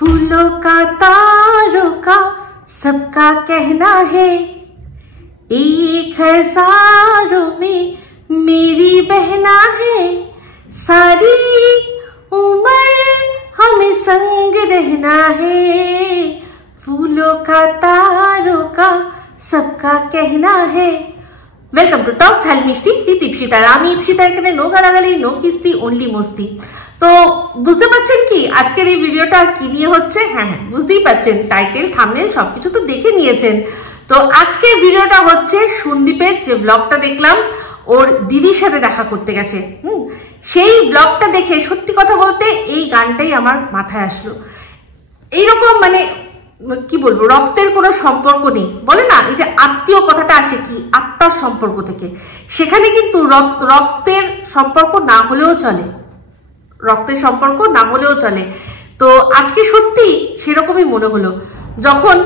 फूलों का तारों का सबका कहना है, 1000 में मेरी बहना है, सारी उम्र हमें संग रहना है, फूलों का तारों का सबका कहना है। वेलकम टू टॉक झाल मिष्टी विद इप्सिता। আমি ইপসিতা, এখানে নো গালাগালি, নো কিস্তি, অনলি মস্তি। তো বুঝতে পারছেন কি আজকের এই ভিডিওটা কি নিয়ে হচ্ছে? হ্যাঁ, বুঝতেই পারছেন, টাইটেল থাম্বনেল সবকিছু তো দেখে নিয়েছেন। তো আজকের ভিডিওটা হচ্ছে সন্দীপের যে ব্লগটা দেখলাম, ওর দিদির সাথে দেখা করতে গেছে। সেই ব্লগটা দেখে সত্যি কথা বলতে এই গানটাই আমার মাথায় আসলো। এইরকম মানে কি বলবো, রক্তের কোনো সম্পর্ক নেই বলে না, এই যে আত্মীয় কথাটা আসে কি আত্মার সম্পর্ক থেকে, সেখানে কিন্তু রক্তের সম্পর্ক না হলেও চলে, রক্তের সম্পর্ক না হলেও চলে। তো আজকে সত্যি সেরকমই মনে হলো যখন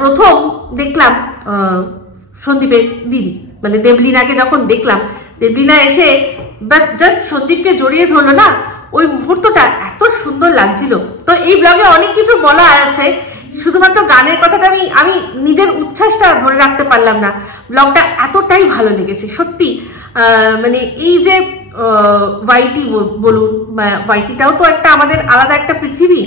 প্রথম দেখলাম সন্দীপের দিদি মানে দেবলীনাকে যখন দেখলাম, দেবলীনা এসে জাস্ট সন্দীপকে জড়িয়ে ধরলো না, ওই মুহূর্তটা এত সুন্দর লাগছিল। তো এই ব্লগে অনেক কিছু বলা আছে, শুধুমাত্র গানের কথাটা আমি নিজের উচ্ছ্বাসটা ধরে রাখতে পারলাম না। ব্লগটা এতটাই ভালো লেগেছে সত্যি। মানে এই যে ওয়াইটি বলুন, ওয়াইটিটাও তো একটা আমাদের আলাদা একটা পৃথিবী।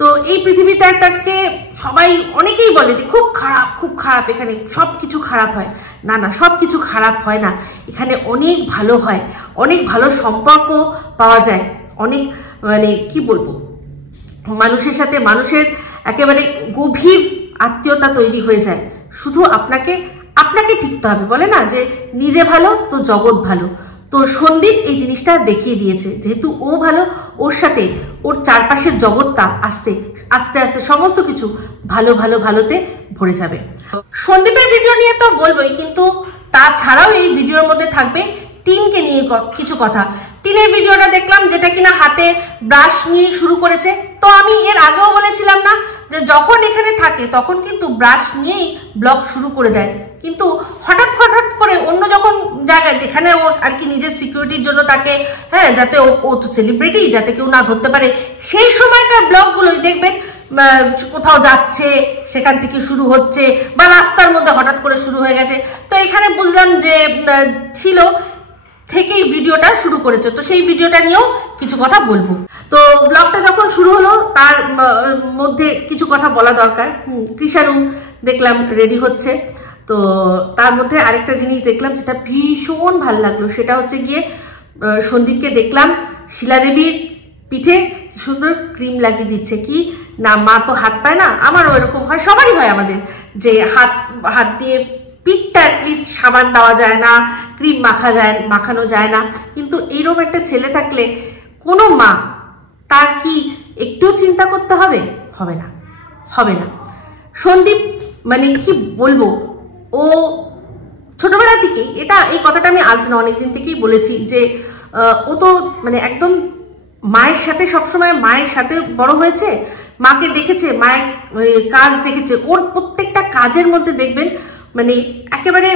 তো এই পৃথিবীটাকে সবাই অনেকেই বলে যে খুব খারাপ, খুব খারাপ, এখানে সব কিছু খারাপ হয়। না না, সব কিছু খারাপ হয় না, এখানে অনেক ভালো হয়, অনেক ভালো সম্পর্ক পাওয়া যায়, অনেক মানে কি বলবো, মানুষের সাথে মানুষের একেবারে গভীর আত্মীয়তা তৈরি হয়ে যায়। শুধু আপনাকে টিকতে হবে, বলে না যে নিজে ভালো তো জগৎ ভালো। তো সন্দীপ এই জিনিসটা দেখিয়ে দিয়েছে, যেহেতু ও ভালো, ওর সাথে ওর চারপাশের জগৎটা আস্তে আস্তে আস্তে সমস্ত কিছু ভালোতে ভরে যাবে। সন্দীপের ভিডিও নিয়ে তো বলবোই, কিন্তু তাছাড়াও এই ভিডিওর মধ্যে থাকবে টিনকে নিয়ে কিছু কথা। টিনের ভিডিওটা দেখলাম, যেটা কিনা হাতে ব্রাশ নিয়ে শুরু করেছে। তো আমি এর আগেও বলেছিলাম না যে যখন এখানে থাকে তখন কিন্তু ব্রাশ নিয়েই ব্লগ শুরু করে দেয়, কিন্তু হঠাৎ করে অন্য যখন জায়গায় যেখানে ওর আর কি নিজের সিকিউরিটির জন্য তাকে, হ্যাঁ, যাতে ও তো সেলিব্রিটি, যাতে কেউ না ধরতে পারে, সেই সময়কার ব্লগগুলোই দেখবেন কোথাও যাচ্ছে সেখান থেকে শুরু হচ্ছে, বা রাস্তার মধ্যে হঠাৎ করে শুরু হয়ে গেছে। তো এখানে বুঝলাম যে ছিল থেকেই ভিডিওটা শুরু করেছে। তো সেই ভিডিওটা নিয়েও কিছু কথা বলবো। তো ব্লগটা যখন শুরু হলো তার মধ্যে কিছু কথা বলা দরকার। কৃষাণু দেখলাম রেডি হচ্ছে। তো তার মধ্যে আরেকটা জিনিস দেখলাম যেটা ভীষণ ভালো লাগলো, সেটা হচ্ছে গিয়ে সন্দীপকে দেখলাম শিলাদেবীর পিঠে সুন্দর ক্রিম লাগিয়ে দিচ্ছে। কি না, মা তো হাত পায় না, আমারও এরকম হয়, সবারই হয় আমাদের, যে হাত দিয়ে পিঠটা অ্যাটলিস্ট সাবান দেওয়া যায় না, ক্রিম মাখানো যায় না। কিন্তু এইরকম একটা ছেলে থাকলে কোনো মা তার কি একটু চিন্তা করতে হবে? হবে না। সন্দীপ মানে কি বলবো, ও ছোটবেলা থেকেই এই কথাটা আমি আজ না অনেকদিন থেকেই বলেছি যে ও তো মানে একদম মায়ের সাথে সবসময় মায়ের সাথে বড় হয়েছে, মাকে দেখেছে, মায়ের কাজ দেখেছে। ওর প্রত্যেকটা কাজের মধ্যে দেখবেন মানে একেবারে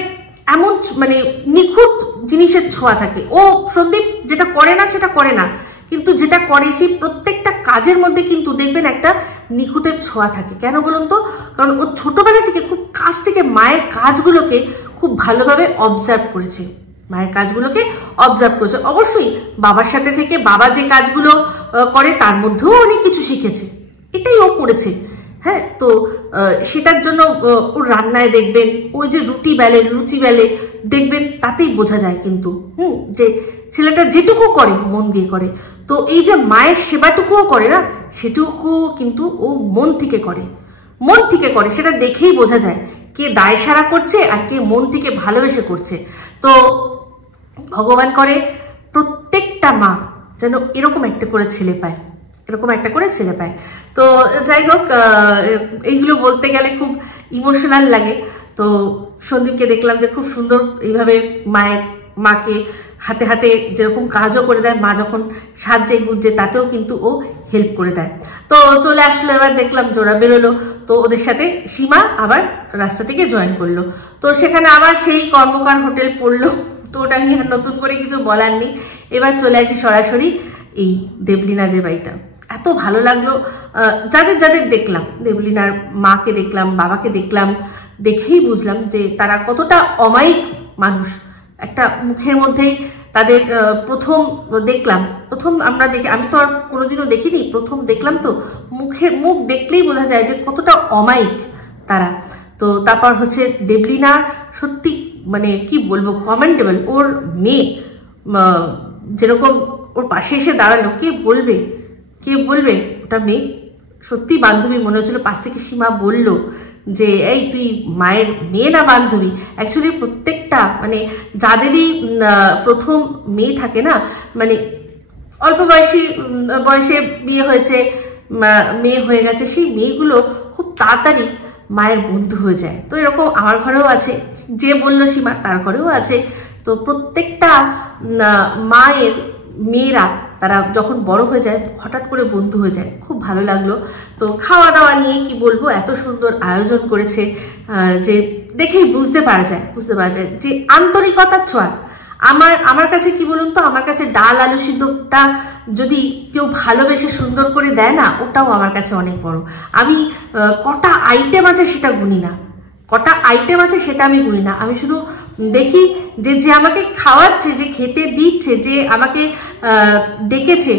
এমন মানে নিখুঁত জিনিসের ছোঁয়া থাকে। ও সন্দীপ যেটা করে না সেটা করে না, কিন্তু যেটা করে সেই প্রত্যেকটা কাজের মধ্যে কিন্তু দেখবেন একটা নিখুঁতের ছোঁয়া থাকে। কেন বলুন তো? কারণ ও ছোটবেলা থেকে খুব কাছ থেকে মায়ের কাজগুলোকে খুব ভালোভাবে অবজার্ভ করেছে, মায়ের কাজগুলোকে অবজার্ভ করেছে। অবশ্যই বাবার সাথে থেকে বাবা যে কাজগুলো করে তার মধ্যেও অনেক কিছু শিখেছে, এটাই ও করেছে। হ্যাঁ, তো সেটার জন্য ওর রান্নায় দেখবেন, ওই যে লুচি বেলে দেখবেন, তাতেই বোঝা যায় কিন্তু যে ছেলেটা যেটুকু করে মন দিয়ে করে। তো এই যে মায়ের সেবাটুকুও করে না, সেটুকু কিন্তু ও মন থেকে করে, সেটা দেখেই বোঝা যায় কে দায় সারা করছে আর কে মন থেকে ভালোবেসে করছে। তো ভগবান করে প্রত্যেকটা মা যেন এরকম একটা করে ছেলে পায়। তো যাই হোক, এইগুলো বলতে গেলে খুব ইমোশনাল লাগে। তো সন্দীপকে দেখলাম যে খুব সুন্দর এইভাবে মাকে হাতে হাতে যেরকম কাজও করে দেয়, মা যখন সাজে গুজে তাতেও কিন্তু ও হেল্প করে দেয়। তো চলে আসলো, এবার দেখলাম জোড়া বেরোলো। তো ওদের সাথে সীমা আবার রাস্তা থেকে জয়েন করলো। তো সেখানে আবার সেই কর্মকার হোটেল পড়লো। তো ওটা নিয়ে নতুন করে কিছু বলার নেই। এবার চলে আসি সরাসরি এই দেবলীনাদের বাড়িটা। এত ভালো লাগলো। যাদের যাদের দেখলাম, দেবলীনার মাকে দেখলাম, বাবাকে দেখলাম, দেখেই বুঝলাম যে তারা কতটা অমায়িক মানুষ। একটা মুখের মধ্যেই তাদের প্রথম দেখলাম, প্রথম আমরা দেখি, আমি তো আর কোনোদিনও দেখিনি, প্রথম দেখলাম, তো মুখ দেখলেই বোঝা যায় যে কতটা অমায়িক তারা। তো তারপর হচ্ছে দেবলীনা সত্যি মানে কি বলবো, কমেন্টেবল। ওর মেয়ে যেরকম ওর পাশে এসে দাঁড়ালো, কে বলবে ওটা মেয়ে, সত্যি বান্ধবী মনে হচ্ছিল। পাশ থেকে সীমা বলল যে এই তুই মায়ের মেয়ে না বান্ধবী। অ্যাকচুয়ালি প্রত্যেকটা মানে যাদেরই প্রথম মেয়ে থাকে না, মানে অল্প বয়সে বিয়ে হয়েছে, মেয়ে হয়ে গেছে, সেই মেয়েগুলো খুব তাড়াতাড়ি মায়ের বন্ধু হয়ে যায়। তো এরকম আমার ঘরেও আছে, যে বললো সীমা তার ঘরেও আছে। তো প্রত্যেকটা মায়ের মেয়েরা তারা যখন বড় হয়ে যায় হঠাৎ করে বন্ধু হয়ে যায়, খুব ভালো লাগলো। তো খাওয়া দাওয়া নিয়ে কি বলবো, এত সুন্দর আয়োজন করেছে যে দেখেই বুঝতে পারা যায় যে আন্তরিকতার ছোঁয়া। আমার কাছে কি বলুন তো, আমার কাছে ডাল আলু সিদ্ধটা যদি কেউ ভালোবেসে সুন্দর করে দেয় না, ওটাও আমার কাছে অনেক বড়। আমি কটা আইটেম আছে সেটা গুনি না, আমি গুনি না। আমি শুধু দেখি যে আমাকে খাওয়াচ্ছে, যে খেতে দিচ্ছে, যে আমাকে ডেকেছে,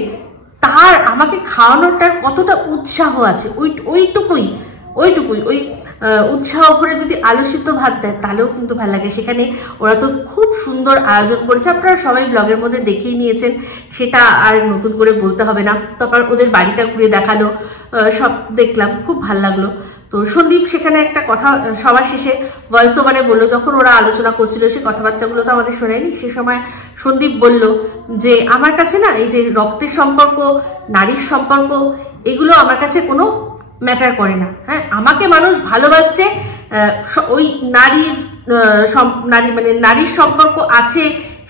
তার আমাকে খাওয়ানোটার কতটা উৎসাহ আছে, ওইটুকুই ওই উৎসাহ করে যদি আলু সিদ্ধ ভাত দেয় তাহলেও কিন্তু ভালো লাগে। সেখানে ওরা তো খুব সুন্দর আয়োজন করেছে, আপনারা সবাই ব্লগের মধ্যে দেখেই নিয়েছেন, সেটা আর নতুন করে বলতে হবে না। তারপর ওদের বাড়িটা ঘুরে দেখালো, সব দেখলাম, খুব ভালো লাগলো। তো সন্দীপ সেখানে একটা কথা সবার শেষে ভয়েস ওভারে বললো, যখন ওরা আলোচনা করছিল সে কথাবার্তাগুলো তো আমাদের শোনায়নি, সে সময় সন্দীপ বলল যে আমার কাছে না এই যে রক্তের সম্পর্ক, নারীর সম্পর্ক, এগুলো আমার কাছে কোনো ম্যাটার করে না। হ্যাঁ, আমাকে মানুষ ভালোবাসছে, ওই নারীর সম্পর্ক আছে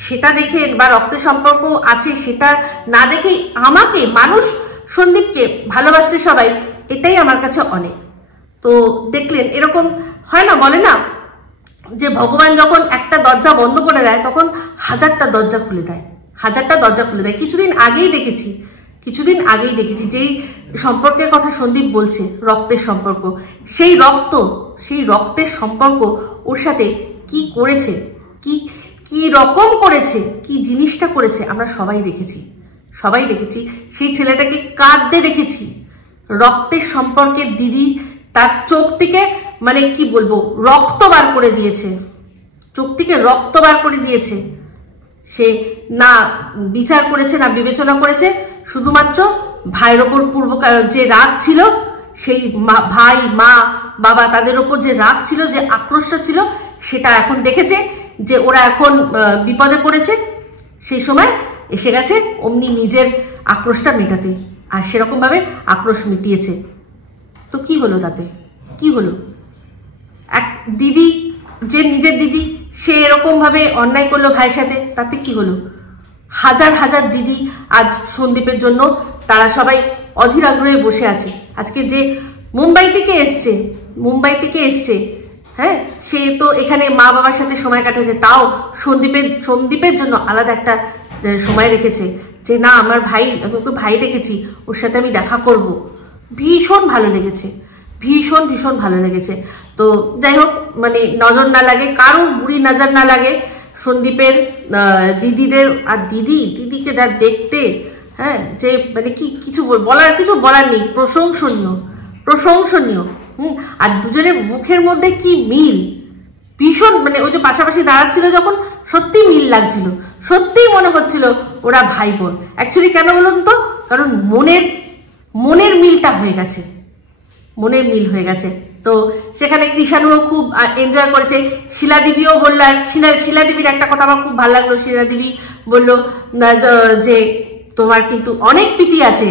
সেটা দেখে, বা রক্তের সম্পর্ক আছে সেটা না দেখেই আমাকে মানুষ, সন্দীপকে ভালোবাসছে সবাই, এটাই আমার কাছে অনেক। তো দেখলেন, এরকম হয় না, বলে না যে ভগবান যখন একটা দরজা বন্ধ করে দেয় তখন হাজারটা দরজা খুলে দেয়। কিছুদিন আগেই দেখেছি যেই সম্পর্কের কথা সন্দীপ বলছে, রক্তের সম্পর্ক, সেই রক্তের সম্পর্ক ওর সাথে কি করেছে, কি রকম করেছে, কি জিনিসটা করেছে, আমরা সবাই দেখেছি। সেই ছেলেটাকে কাঁদতে দেখেছি। রক্তের সম্পর্কের দিদি তার চোখ থেকে মানে কি বলবো, রক্ত বার করে দিয়েছে। সে না বিচার করেছে, না বিবেচনা করেছে, শুধুমাত্র ভাইয়ের ওপর যে রাগ ছিল, সেই ভাই, মা, বাবা তাদের ওপর যে রাগ ছিল, যে আক্রোশটা ছিল, সেটা এখন দেখেছে যে ওরা এখন বিপদে পড়েছে, সেই সময় এসে গেছে অমনি নিজের আক্রোশটা মেটাতে, আর সেরকম ভাবে আক্রোশ মিটিয়েছে। তো কি হলো তাতে, কি হলো? এক দিদি, যে নিজের দিদি, সে এরকম ভাবে অন্যায় করলো ভাইয়ের সাথে, তাতে কি হলো? হাজার হাজার দিদি আজ সন্দীপের জন্য তারা সবাই অধীর আগ্রহে বসে আছে। আজকে যে মুম্বাই থেকে এসছে, হ্যাঁ, সে তো এখানে মা বাবার সাথে সময় কাটাচ্ছে, তাও সন্দীপের জন্য আলাদা একটা সময় রেখেছে যে না, আমার ভাই, আমি ওকে ভাই রেখেছি, ওর সাথে আমি দেখা করব। ভীষণ ভালো লেগেছে। তো যাই হোক, মানে নজর না লাগে, কারোর বুড়ি নজর না লাগে সন্দীপের দিদিদের। আর দিদিকে যা দেখতে, হ্যাঁ, যে মানে কিছু বলার নেই, প্রশংসনীয়। আর দুজনের মুখের মধ্যে কি মিল, ভীষণ, মানে ওই যে পাশাপাশি দাঁড়াচ্ছিল যখন, সত্যি মিল লাগছিল, সত্যি মনে হচ্ছিল ওরা ভাই বোন। অ্যাকচুয়ালি কেন বলুন তো, কারণ মনের মিলটা হয়ে গেছে। তো সেখানে কৃষাণুও খুব এনজয় করেছে, শিলাদেবীও বলল। শিলাদেবীর একটা কথা আমার খুব ভালো লাগলো। শিলাদেবী বলল যে তোমার কিন্তু অনেক প্রীতি আছে।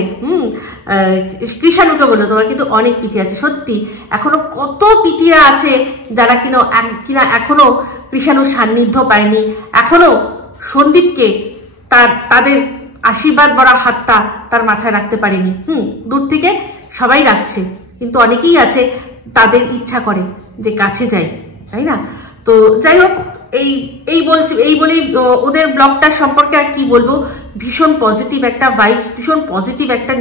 কৃষাণুকে বললো তোমার কিন্তু অনেক প্রীতি আছে। সত্যি এখনো কত প্রীতিরা আছে যারা কিনা এখনো কৃষাণুর সান্নিধ্য পায়নি, এখনো সন্দীপকে তাদের আশীর্বাদ ভরা হাতটা তার মাথায় রাখতে পারেনি। দূর থেকে সবাই রাখছে, কিন্তু অনেকেই আছে তাদের ইচ্ছা করে যে কাছে যাই, তাই না? তো যাই হোক, এই বলেই ওদের ব্লগটার সম্পর্কে আর কি বলবো। ভীষণ পজিটিভ একটা ভাইব, ভীষণ পজিটিভ একটা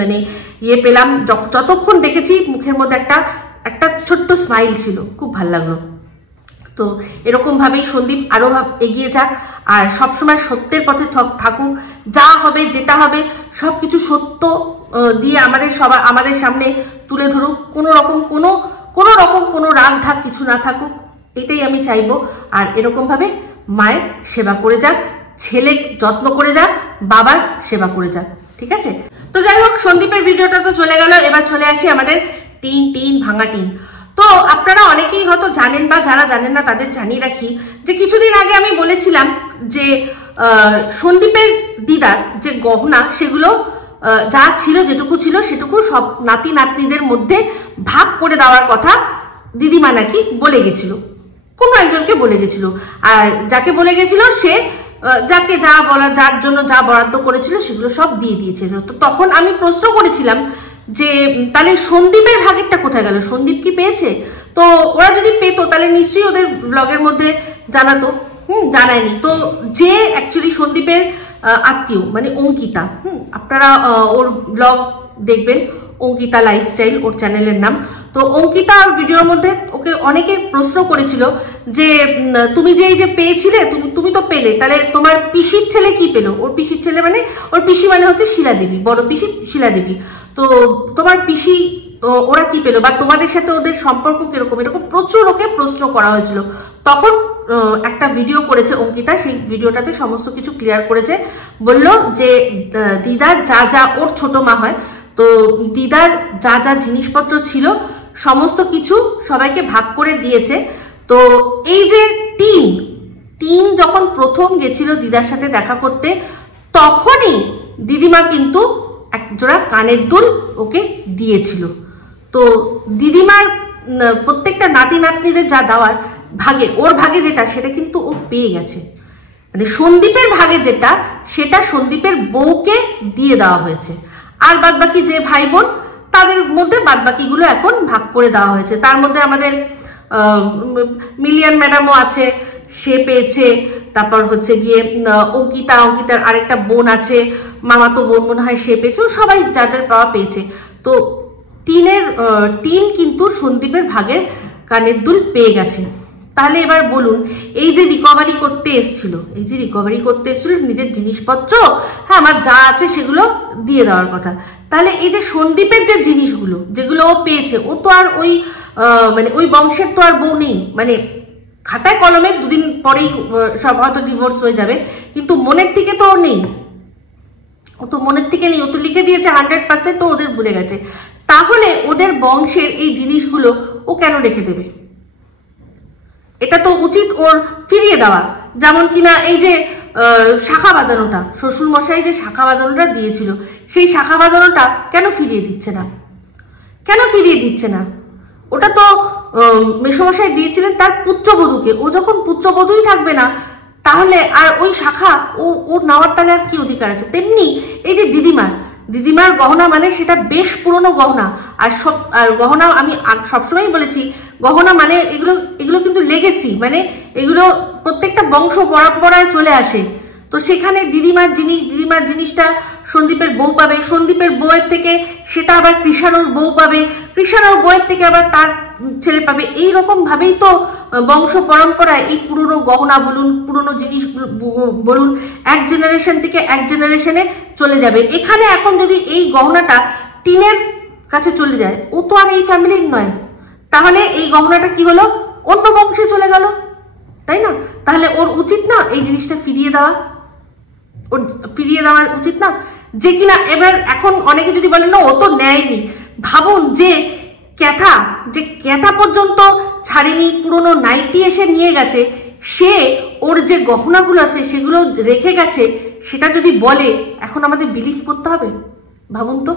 মানে ইয়ে পেলাম। যতক্ষণ দেখেছি মুখের মধ্যে একটা ছোট্ট স্মাইল ছিল, খুব ভালো লাগলো। তো এরকম ভাবেই সন্দীপ আরো এগিয়ে যাক, আর সবসময় সত্যের পথে থাকুক। যা হবে যেটা হবে সবকিছু সত্য দিয়ে আমাদের সামনে তুলে ধরুক। কোনো রকম কোনো রাগ ঢাক কিছু না থাকুক, এটাই আমি চাইবো। আর এরকম ভাবে মায়ের সেবা করে যাক, ছেলে যত্ন করে যাক, বাবার সেবা করে যাক, ঠিক আছে? তো যাই হোক, সন্দীপের ভিডিওটা তো চলে গেল, এবার চলে আসি আমাদের টিন ভাঙা টিন। তো আপনারা অনেকেই হয়তো জানেন, বা যারা জানেন না তাদের জানিয়ে রাখি যে কিছুদিন আগে আমি বলেছিলাম যে সন্দীপের দিদার যে গহনা সেগুলো যা ছিল, যেটুকু ছিল সেটুকু সব নাতি নাতনিদের মধ্যে ভাগ করে দেওয়ার কথা দিদিমা নাকি বলে গেছিল, কোনো একজনকে বলে গেছিল। আর যাকে বলে গেছিল সে যাকে যা বলা, যার জন্য যা বরাদ্দ করেছিল সেগুলো সব দিয়ে দিয়েছিল। তো তখন আমি প্রশ্ন করেছিলাম যে তাহলে সন্দীপের ভাগেরটা কোথায় গেল, সন্দীপ কি পেয়েছে? তো ওরা যদি পেতো তাহলে নিশ্চয়ই ওদের ব্লগের মধ্যে জানাতো, জানায়নি। তো যে অ্যাকচুয়ালি সন্দীপের আত্মীয় মানে অঙ্কিতা, আপনারা ওর ব্লগ দেখবেন, অঙ্কিতা লাইফস্টাইল ওর চ্যানেলের নাম। তো অঙ্কিতা ভিডিওর মধ্যে ওকে অনেকে প্রশ্ন করেছিল যে তুমি যে এই যে পেয়েছিলে, তুমি তো পেলে, তাহলে তোমার পিসির ছেলে কি পেলো? ওর পিসির ছেলে মানে ওর পিসি মানে হচ্ছে শিলা দেবী, বড় পিসি শিলা দেবী। তো তোমার পিসি ওরা কি পেলো, বা তোমাদের সাথে ওদের সম্পর্ক কিরকম, এরকম প্রচুর ওকে প্রশ্ন করা হয়েছিল। তখন একটা ভিডিও করেছে অঙ্কিতা, সেই ভিডিওটাতে সমস্ত কিছু ক্লিয়ার করেছে। বলল যে দিদার যা ওর ছোট মা হয়, তো দিদার যা জিনিসপত্র ছিল সমস্ত কিছু সবাইকে ভাগ করে দিয়েছে। তো এই যে টিন যখন প্রথম গেছিল দিদার সাথে দেখা করতে, তখনই দিদিমা কিন্তু এক জোড়া কানের দুল ওকে দিয়েছিল। তো দিদিমার প্রত্যেকটা নাতি নাতনিদের যা দেওয়ার ভাগে, ওর ভাগে যেটা সেটা কিন্তু ও পেয়ে গেছে। মানে সন্দীপের ভাগে যেটা, সেটা সন্দীপের বউকে দিয়ে দেওয়া হয়েছে। আর বাদবাকি যে ভাই বোন তাদের মধ্যে বাদবাকিগুলো এখন ভাগ করে দেওয়া হয়েছে। তার মধ্যে আমাদের মিলিয়ন ম্যাডামও আছে, সে পেয়েছে। তারপর হচ্ছে গিয়ে অঙ্কিতার আরেকটা বোন আছে, মামাতো বোন মনে হয়, সে পেয়েছে। সবাই যাদের পাওয়া পেয়েছে। তো টিন কিন্তু সন্দীপের ভাগের কানের দুল পেয়ে গেছে। তাহলে এবার বলুন, এই যে রিকভারি করতে এসেছিল নিজের জিনিসপত্র, হ্যাঁ আমার যা আছে সেগুলো দিয়ে দেওয়ার কথা, তাহলে এই যে সন্দীপের যে জিনিসগুলো যেগুলো ও পেয়েছে, ও তো আর মানে ওই বংশের তো আর বউ নেই। মানে খাতায় কলমে দুদিন পরেই সব হয়তো ডিভোর্স হয়ে যাবে, কিন্তু মনের থেকে তো ও নেই, ও তো মনের থেকে নেই। ও তো লিখে দিয়েছে 100%, ও ওদের ভুলে গেছে। তাহলে ওদের বংশের এই জিনিসগুলো ও কেন রেখে দেবে? এটা তো উচিত ওর ফিরিয়ে দেওয়া। যেমন কিনা এই যে শাখা বাঁধানোটা, শ্বশুর মশাই যে শাখা বাঁধানোটা দিয়েছিল, সেই শাখা বাঁধানোটা কেন ফিরিয়ে দিচ্ছে না? ওটা তো মেসোমশাই দিয়েছিলেন তার পুত্রবধূকে। ও যখন পুত্রবধূই থাকবে না, তাহলে আর ওই শাখা ওর নেওয়ার তাহলে আর কি অধিকার আছে? তেমনি এই যে দিদিমার গহনা, মানে সেটা বেশ পুরনো গহনা। আর গহনা আমি সবসময় বলেছি, গহনা মানে এগুলো কিন্তু লেগেসি, মানে এগুলো প্রত্যেকটা বংশ পরম্পরায় চলে আসে। তো সেখানে দিদিমার জিনিসটা সন্দীপের বউ পাবে, সন্দীপের বউয়ের থেকে সেটা আবার কৃষাণুর বউ পাবে, কৃষাণুর বউয়ের থেকে আবার তার ছেলে পাবে। এইরকম ভাবেই তো বংশ পরম্পরায় এই পুরনো গহনা বলুন, পুরনো জিনিস বলুন, এক জেনারেশন থেকে এক জেনারেশনে চলে যাবে। এখানে এখন যদি এই গহনাটা টিনের কাছে চলে যায়, ও তো আর এই ফ্যামিলির নয়, তাহলে এই গহনাটা কি হলো? অন্য বংশে চলে গেল, তাই না? তাহলে ওর উচিত না এই জিনিসটা ফিরিয়ে দেওয়া উচিত না? যে কিনা এবার এখন অনেকে যদি বলেন না ও তো নেয়নি, ভাবুন যে ক্যাথা পর্যন্ত ছাড়েনি, পুরনো নাইটি এসে নিয়ে গেছে, সে ওর যে গহনাগুলো আছে সেগুলো রেখে গেছে, সেটা যদি বলে এখন আমাদের বিলিভ করতে হবে? ভাবুন তো,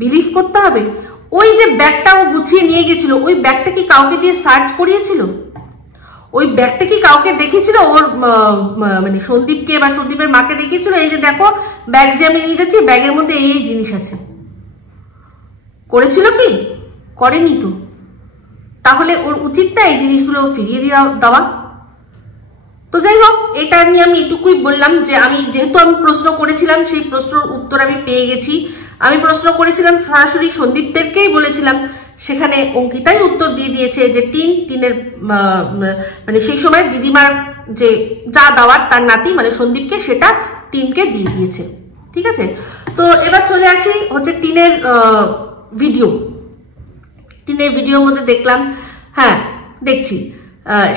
বিলিভ করতে হবে? ওই যে ব্যাগটা ও গুছিয়ে নিয়ে গেছিল, ওই ব্যাগটা কি কাউকে দিয়ে সার্চ করিয়েছিল? ওই ব্যাগটা কি কাউকে দেখেছিল? ওর মানে সন্দীপকে বা সন্দীপের মাকে দেখিয়েছিল, এই যে দেখো ব্যাগ যে আমি নিয়ে যাচ্ছি, ব্যাগের মধ্যে এই জিনিস আছে? করেছিল কি? করেনি তো। তাহলে ওর উচিত না এই জিনিসগুলো ফিরিয়ে দেওয়া? তো তো যাই হোক, এটা নিয়ে আমি এটুকুই বললাম যে আমি যেহেতু আমি প্রশ্ন করেছিলাম, সেই প্রশ্নের উত্তর আমি পেয়ে গেছি। আমি প্রশ্ন করেছিলাম সরাসরি সন্দীপদেরকেই বলেছিলাম, সেখানে অঙ্কিতাই উত্তর দিয়ে দিয়েছে যে টিনের মানে সেই সময় দিদিমার যে যা দেওয়ার তার নাতি মানে সন্দীপকে, সেটা টিনকে দিয়ে দিয়েছে। ঠিক আছে, তো এবার চলে আসি হচ্ছে টিনের ভিডিও। টিনের ভিডিওর মধ্যে দেখলাম, হ্যাঁ দেখছি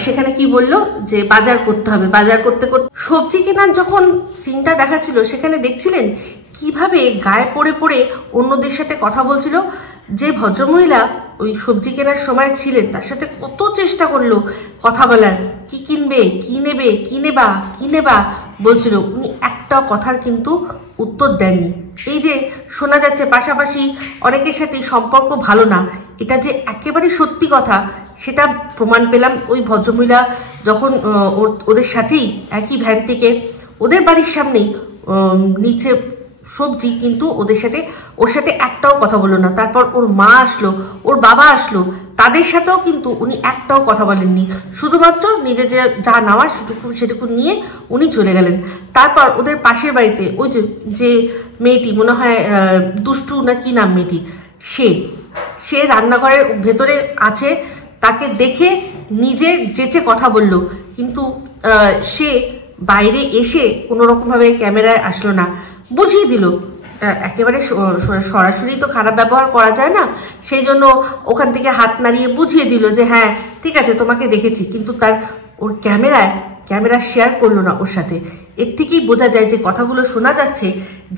সেখানে কি বললো যে বাজার করতে হবে, বাজার করতে করতে সবজি কেনার যখন সিনটা দেখাচ্ছিল সেখানে দেখছিলেন কিভাবে গায়ে পড়ে পড়ে অন্যদের সাথে কথা বলছিল। যে ভদ্রমহিলা ওই সবজি কেনার সময় ছিলেন তার সাথে কত চেষ্টা করলো কথা বলার, কি কিনবে, কি নেবে, কি নেবা বলছিল, উনি একটা কথার কিন্তু উত্তর দেননি। এই যে শোনা যাচ্ছে পাশাপাশি অনেকের সাথেই সম্পর্ক ভালো না, এটা যে একেবারে সত্যি কথা সেটা প্রমাণ পেলাম ওই ভদ্রমহিলা যখন ওদের সাথেই একই ভ্যান থেকে ওদের বাড়ির সামনেই নিচে সবজি, কিন্তু ওর সাথে একটাও কথা বললো না। তারপর ওর মা আসলো, ওর বাবা আসলো, তাদের সাথেও কিন্তু উনি একটাও কথা বলেননি, শুধুমাত্র নিজে যা নেওয়ার সেটুকু নিয়ে উনি চলে গেলেন। তারপর ওদের পাশের বাড়িতে ওই যে মেয়েটি, মনে হয় দুষ্টু না কি নাম মেয়েটি, সে রান্নাঘরের ভেতরে আছে, তাকে দেখে নিজে যেচে কথা বলল, কিন্তু সে বাইরে এসে কোনো রকমভাবে ক্যামেরায় আসলো না, বুঝিয়ে দিল। একেবারে সরাসরি তো খারাপ ব্যবহার করা যায় না, সেই জন্য ওখান থেকে হাত নাড়িয়ে বুঝিয়ে দিল যে হ্যাঁ ঠিক আছে তোমাকে দেখেছি, কিন্তু ওর ক্যামেরা শেয়ার করলো না ওর সাথে। এর থেকেই বোঝা যায় যে কথাগুলো শোনা যাচ্ছে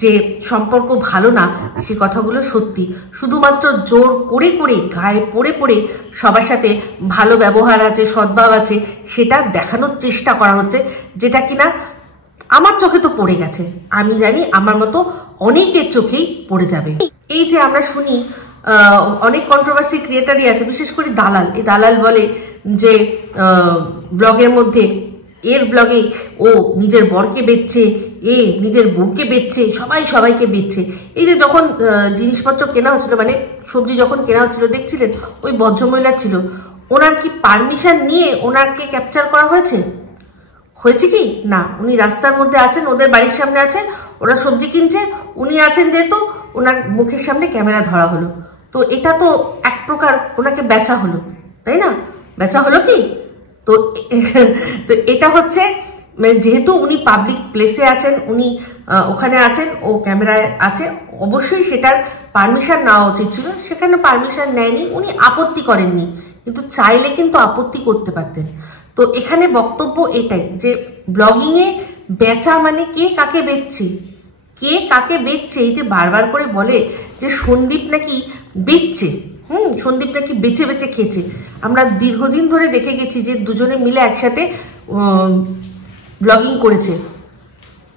যে সম্পর্ক ভালো না, সে কথাগুলো সত্যি। শুধুমাত্র জোর করে করে গায়ে পড়ে পড়ে সবার সাথে ভালো ব্যবহার আছে, সদ্ভাব আছে, সেটা দেখানোর চেষ্টা করা হচ্ছে, যেটা কিনা আমার চোখে তো পড়ে গেছে। আমি জানি আমার মতো অনেকের চোখেই পড়ে যাবে। এই যে আমরা শুনি অনেক কন্ট্রোভার্সি ক্রিয়েটারই আছে, বিশেষ করে দালাল। এই দালাল বলে যে ব্লগের মধ্যে, এর ব্লগে ও নিজের বরকে বেচছে, নিজের বউকে বেচছে, সবাইকে বেচছে। এই যে যখন জিনিসপত্র কেনা হচ্ছিল, মানে সবজি যখন কেনা হচ্ছিল, দেখছিলেন ওই ভদ্রমহিলা ছিল, ওনার কি পারমিশন নিয়ে ওনাকে ক্যাপচার করা হয়েছে কি না? উনি রাস্তার মধ্যে আছেন, ওদের বাড়ির সামনে আছেন, ওরা সবজি কিনছে, উনি আছেন যেহেতু ওনার মুখের সামনে ক্যামেরা ধরা হলো। তো এটা তো এক প্রকার ওনাকে বেচা হলো, তাই না? বেচা হলো কি? তো এটা হচ্ছে যেহেতু উনি পাবলিক প্লেসে আছেন, উনি ওখানে আছেন, ও ক্যামেরায় আছে, অবশ্যই সেটার পারমিশন নেওয়া উচিত ছিল। সেখানে পারমিশন নেয়নি, উনি আপত্তি করেননি, কিন্তু চাইলে কিন্তু আপত্তি করতে পারতেন। তো এখানে বক্তব্য এটাই যে ব্লগিংয়ে বেচা মানে কে কাকে বেচছে, এই যে বারবার করে বলে যে সন্দীপ নাকি বেচছে, সন্দীপ নাকি বেচে খেয়েছে। আমরা দীর্ঘদিন ধরে দেখে গেছি যে দুজনে মিলে একসাথে ব্লগিং করেছে।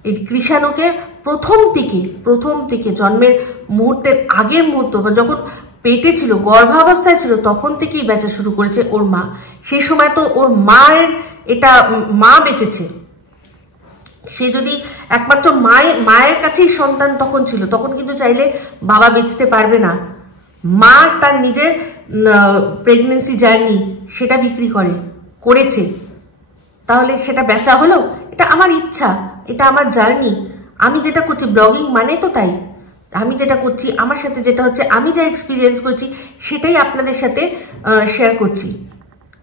এই কৃষাণুকে প্রথম থেকে জন্মের মুহূর্তের আগের মুহূর্ত, যখন পেটে ছিল, গর্ভাবস্থায় ছিল, তখন থেকেই বেচা শুরু করেছে ওর মা। সেই সময় তো ওর মা বেঁচেছে। সে যদি একমাত্র মায়ের কাছেই সন্তান তখন ছিল, তখন কিন্তু চাইলে বাবা বেচতে পারবে না। মা তার নিজের প্রেগনেন্সি জার্নি সেটা বিক্রি করেছে, তাহলে সেটা বেচা হলো? এটা আমার ইচ্ছা, এটা আমার জার্নি, আমি যেটা করছি ব্লগিং মানে তো তাই। আমি যেটা করছি, আমার সাথে যেটা হচ্ছে, আমি যা এক্সপিরিয়েন্স করছি সেটাই আপনাদের সাথে শেয়ার করছি।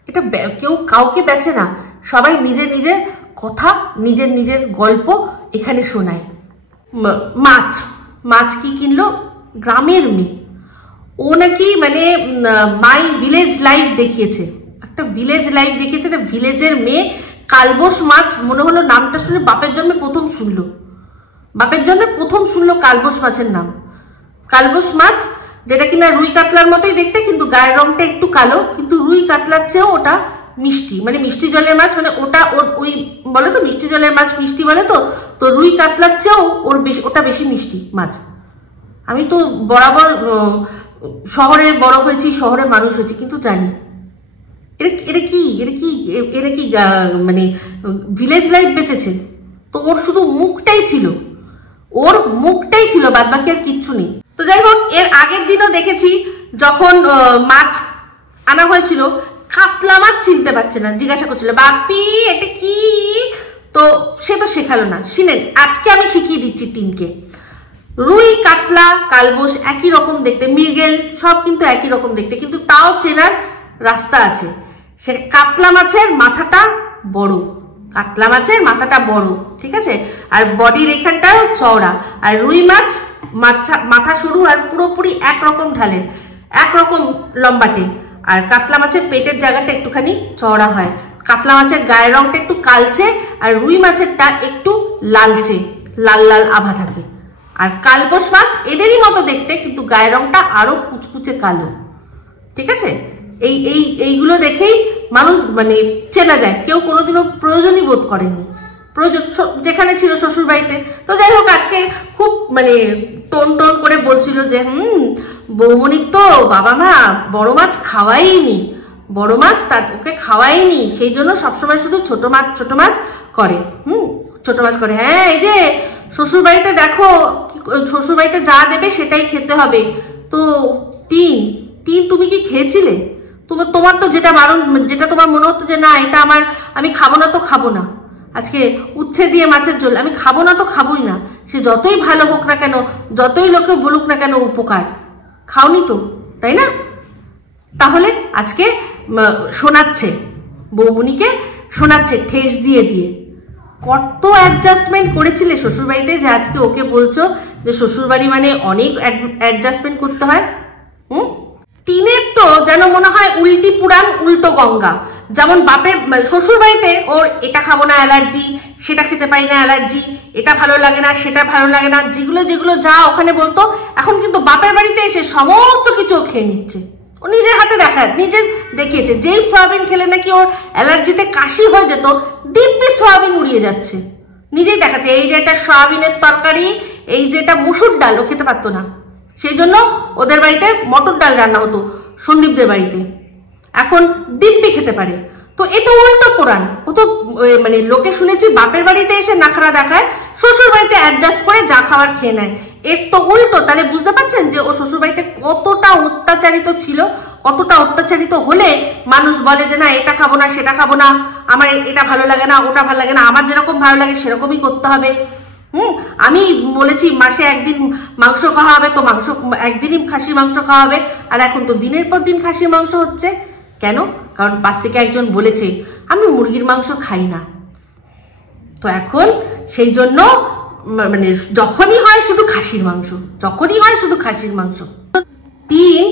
এটা কেউ কাউকে বেচে না, সবাই নিজের কথা, নিজের গল্প এখানে শোনায়। মাছ কি কিনলো? গ্রামের মেয়ে, ও নাকি মানে মাই ভিলেজ লাইফ দেখিয়েছে, একটা ভিলেজ লাইফ দেখিয়েছে, একটা ভিলেজের মেয়ে। কালবোস মাছ মনে হলো, নামটা শুনে বাপের জন্মে প্রথম শুনলো কালবোস মাছের নাম। কালবোস মাছ, যেটা কিনা রুই কাতলার মতোই দেখতে, কিন্তু গায়ের রংটা একটু কালো, কিন্তু রুই কাতলার চেয়েও ওটা মিষ্টি, মানে মিষ্টি জলের মাছ, মানে ওই বলে তো মিষ্টি জলের মাছ মিষ্টি বলে তো রুই কাতলার চেয়েও ওটা বেশি মিষ্টি মাছ। আমি তো বরাবর শহরে বড় হয়েছি, শহরে মানুষ হয়েছি, কিন্তু জানি এরা কি মানে ভিলেজ লাইফ বেঁচেছে। তো ওর শুধু মুখটাই ছিল, বাদ বাকি আর কিচ্ছু নেই। তো যাই হোক, এর আগের দিনও দেখেছি যখন মাছ আনা হয়েছিল, কাতলা মাছ চিনতে পারছে না, জিজ্ঞাসা করছিল বাপি এটা কি, তো সে তো শেখালো না। শুনেন আজকে আমি শিখিয়ে দিচ্ছি টিনকে। রুই, কাতলা, কালবোস একই রকম দেখতে, মৃগেল সব কিন্তু একই রকম দেখতে, কিন্তু তাও চেনার রাস্তা আছে। সে কাতলা মাছের মাথাটা বড়, কাতলা মাছের মাথাটা বড়, ঠিক আছে, আর বডির এখানটাও চওড়া। আর রুই মাছ মাথা সরু আর পুরোপুরি একরকম ঢালের, একরকম লম্বাটে। আর কাতলা মাছের পেটের জায়গাটা একটুখানি চওড়া হয়। কাতলা মাছের গায়ের রংটা একটু কালচে আর রুই মাছেরটা একটু লালচে, লাল লাল আভা থাকে। আর কালবোস মাছ এদেরই মতো দেখতে, কিন্তু গায়ের রংটা আরো কুচকুচে কালো, ঠিক আছে। এইগুলো দেখেই মানুষ মানে চেনা যায়, কেউ কোনোদিনও প্রয়োজনই বোধ করেনি, প্রয়োজন যেখানে ছিল শ্বশুর বাড়িতে। তো যাই হোক আজকে খুব মানে টোন টোন করে বলছিল যে বৌমনির তো বাবা মা বড় মাছ খাওয়াইনি, বড় মাছ ওকে খাওয়াইনি, সেই জন্য সবসময় শুধু ছোট মাছ করে, ছোট মাছ করে। হ্যাঁ এই যে শ্বশুর বাড়িতে দেখো, শ্বশুর বাড়িতে যা দেবে সেটাই খেতে হবে। তো টিন তুমি কি খেয়েছিলে? তোমার তো যেটা বারণ, যেটা তোমার মনে হতো যে না এটা আমি খাবো না, তো খাবো না, আজকে উচ্ছে দিয়ে মাছের ঝোল আমি খাবো না তো খাবোই না, সে যতই ভালো হোক না কেন, যতই লোকে বলুক না কেন উপকার, খাওনি তো, তাই না? তাহলে আজকে শোনাচ্ছে, বৌমনিকে শোনাচ্ছে ঠেস দিয়ে দিয়ে। কত অ্যাডজাস্টমেন্ট করেছিলে শ্বশুরবাড়িতে যে আজকে ওকে বলছো যে শ্বশুরবাড়ি মানে অনেক অ্যাডজাস্টমেন্ট করতে হয়। টিনের তো যেন মনে হয় উল্টি পুরাণ উল্টো গঙ্গা। যেমন বাপের শ্বশুর বাড়িতে ওর এটা খাবো না অ্যালার্জি, সেটা খেতে পারি না অ্যালার্জি, এটা ভালো লাগে না, সেটা ভালো লাগে না, যেগুলো যা ওখানে বলতো, এখন কিন্তু বাপের বাড়িতে এসে সমস্ত কিছু খেয়ে নিচ্ছে। ও নিজের হাতে নিজে দেখিয়েছে, যেই সয়াবিন খেলে নাকি ওর অ্যালার্জিতে কাশি হয়ে যেত, দিব্যি সয়াবিন উড়িয়ে যাচ্ছে, নিজেই দেখাচ্ছে। এই যে এটা সয়াবিনের তরকারি, এই যে এটা মুসুর ডাল ও খেতে পারতো না, সেই জন্য ওদের বাড়িতে মটর ডাল রান্না হতো সন্দীপদের বাড়িতে, এখন দিব্যি খেতে পারে। তো এ তো উল্টো পুরাণ। ও তো মানে লোকে শুনেছি বাপের বাড়িতে এসে নাখরা দেখায়, শ্বশুর বাড়িতে অ্যাডজাস্ট করে যা খাবার খেয়ে নেয়। এর তো উল্টো। তাহলে বুঝতে পারছেন যে ও শ্বশুর বাড়িতে কতটা অত্যাচারিত ছিল, কতটা অত্যাচারিত হলে মানুষ বলে যে না এটা খাবো না, সেটা খাবো না, আমার এটা ভালো লাগে না, ওটা ভালো লাগে না, আমার যেরকম ভালো লাগে সেরকমই করতে হবে। আমি বলেছি মাসে একদিন মাংস খাওয়া হবে, তো একদিনই খাসির মাংস খাওয়া হবে, আর এখন তো দিনের পর দিন খাসির মাংস হচ্ছে। কেন? কারণ পাশ থেকে একজন বলেছে আমি মুরগির মাংস খাই না, তো এখন সেই জন্য মানে যখনই হয় শুধু খাসির মাংস, যখনই হয় শুধু খাসির মাংস। টিন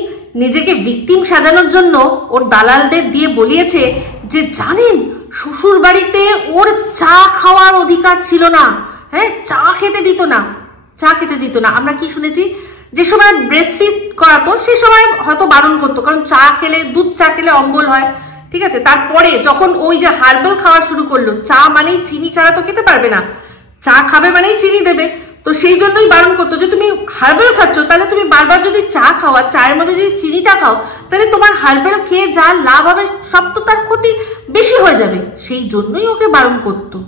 নিজেকে ভিকটিম সাজানোর জন্য ওর দালালদের দিয়ে বলিয়েছে যে জানেন শ্বশুর বাড়িতে ওর চা খাওয়ার অধিকার ছিল না, হ্যাঁ চা খেতে দিত না, চা খেতে দিত না। আমরা কি শুনেছি, যে সময় ব্রেস্ট ফিড করাতো সে সময় হয়তো বারণ করতো, কারণ চা খেলে, দুধ চা খেলে অম্বল হয়, ঠিক আছে। তারপরে যখন ওই যে হার্বাল খাওয়া শুরু করলো, চা মানেই চিনি ছাড়া তো খেতে পারবে না, চা খাবে মানেই চিনি দেবে, তো সেই জন্যই বারণ করতো যে তুমি হার্বাল খাচ্ছ, তাহলে তুমি বারবার যদি চা খাওয়া, চায়ের মধ্যে যদি চিনিটা খাও, তাহলে তোমার হার্বাল খেয়ে যা লাভ হবে সব তো তার ক্ষতি বেশি হয়ে যাবে। সেই জন্যই ওকে বারণ করতো,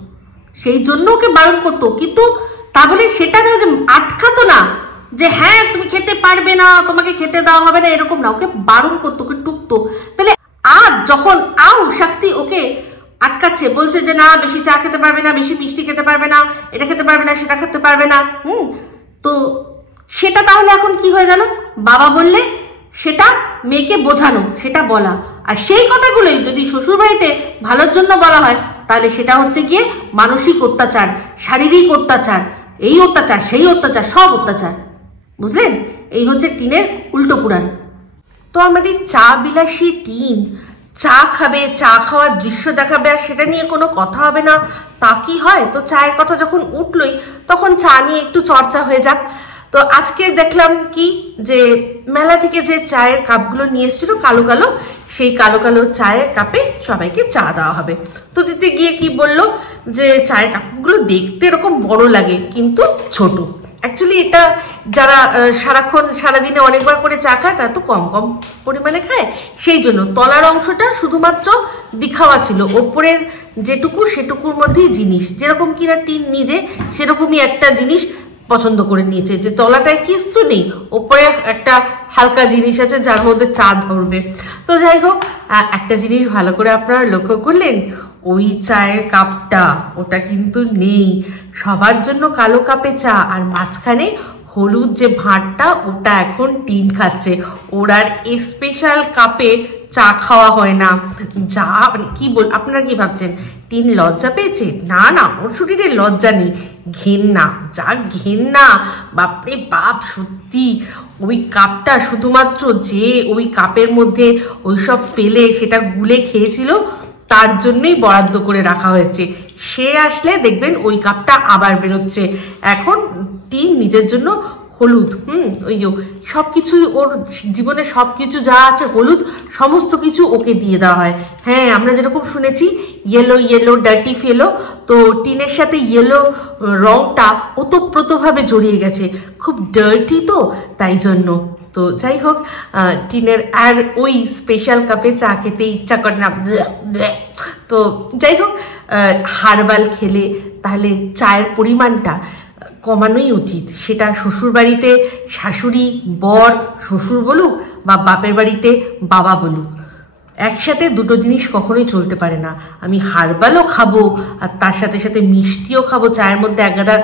সেই জন্য ওকে বারণ করতো। কিন্তু তা বলে সেটা আটকাতো না যে হ্যাঁ তুমি খেতে পারবে না, তোমাকে খেতে দেওয়া হবে না, এরকম না, ওকে বারণ করতো, ওকে টুকতো। তাহলে আর যখন শক্তি ওকে আটকাচ্ছে, বলছে যে না বেশি চা খেতে পারবে না, বেশি মিষ্টি খেতে পারবে না, এটা খেতে পারবে না, সেটা খেতে পারবে না, তো সেটা তাহলে এখন কি হয়ে গেল? বাবা বললে সেটা মেয়েকে বোঝানো, সেটা বলা, আর সেই কথাগুলোই যদি শ্বশুর বাড়িতে ভালোর জন্য বলা হয়, তাহলে সেটা হচ্ছে গিয়ে মানসিক অত্যাচার, শারীরিক অত্যাচার, এই অত্যাচার, সেই অত্যাচার, সব অত্যাচার। বুঝলেন? এই হচ্ছে টিনের উল্টো পুরাণ। তো আমাদের চা বিলাসী টিন চা খাবে, চা খাওয়ার দৃশ্য দেখাবে, আর সেটা নিয়ে কোনো কথা হবে না, তা কি হয়? তো চায়ের কথা যখন উঠলই, তখন চা নিয়ে একটু চর্চা হয়ে যাক। তো আজকে দেখলাম কি, যে মেলা থেকে যে চায়ের কাপগুলো নিয়ে এসেছিল কালো কালো, সেই কালো কালো চায়ের কাপে সবাইকে চা দেওয়া হবে। তো দিতে গিয়ে কি বললো, যে চায়ের কাপগুলো দেখতে এরকম বড় লাগে কিন্তু ছোট। অ্যাকচুয়ালি এটা যারা সারাদিনে অনেকবার করে চা খায়, তারা তো কম কম পরিমাণে খায়, সেই জন্য তলার অংশটা শুধুমাত্র দিখাওয়া ছিল, ওপরের যেটুকু সেটুকুর মধ্যেই জিনিস, যেরকম কিনা টিন নিজে সেরকমই একটা জিনিস পছন্দ করে নিয়েছে যে তলাটায় কিচ্ছু নেই, ওপরে একটা হালকা জিনিস আছে যার মধ্যে চা ধরবে। তো যাই হোক, একটা জিনিস ভালো করে আপনারা লক্ষ্য করলেন, ওই চায়ের কাপটা ওটা কিন্তু নেই, সবার জন্য কালো কাপে চা, আর মাঝখানে হলুদ যে ভাঁড়টা ওটা এখন টিন খাচ্ছে। ওর আর স্পেশাল কাপে চা খাওয়া হয় না। যা মানে কি বল, আপনারা কি ভাবছেন টিন লজ্জা পেয়েছে? না না, ওর শরীরে লজ্জা নেই, ঘেন্না, যা ঘেন্না, বাপরে বাপ। সত্যি ওই কাপটা শুধুমাত্র যে ওই কাপের মধ্যে ওইসব ফেলে সেটা গুলে খেয়েছিল তার জন্যই বরাদ্দ করে রাখা হয়েছে। সে আসলে দেখবেন ওই কাপটা আবার বেরোচ্ছে। এখন টিন নিজের জন্য হলুদ, ওই যে সব কিছুই ওর জীবনে সব কিছু যা আছে হলুদ, সমস্ত কিছু ওকে দিয়ে দেওয়া হয়। হ্যাঁ, আমরা যেরকম শুনেছি ইয়েলো ইয়েলো ডার্টি ফেলো, তো টিনের সাথে ইয়েলো রংটা ওতপ্রোতভাবে জড়িয়ে গেছে, খুব ডার্টি তো তাই জন্য। তো যাই হোক, টিনের আর ওই স্পেশাল কাপে চা খেতে ইচ্ছা করে না। তো যাই হোক, হার্বাল খেলে তাহলে চায়ের পরিমাণটা কমানোই উচিত। সেটা শ্বশুরবাড়িতে শাশুড়ি, বর, শ্বশুর বলুক বা বাপের বাড়িতে বাবা বলুক, একসাথে দুটো জিনিস কখনোই চলতে পারে না। আমি হার্বালও খাবো আর তার সাথে সাথে মিষ্টিও খাবো, চায়ের মধ্যে এক গাদা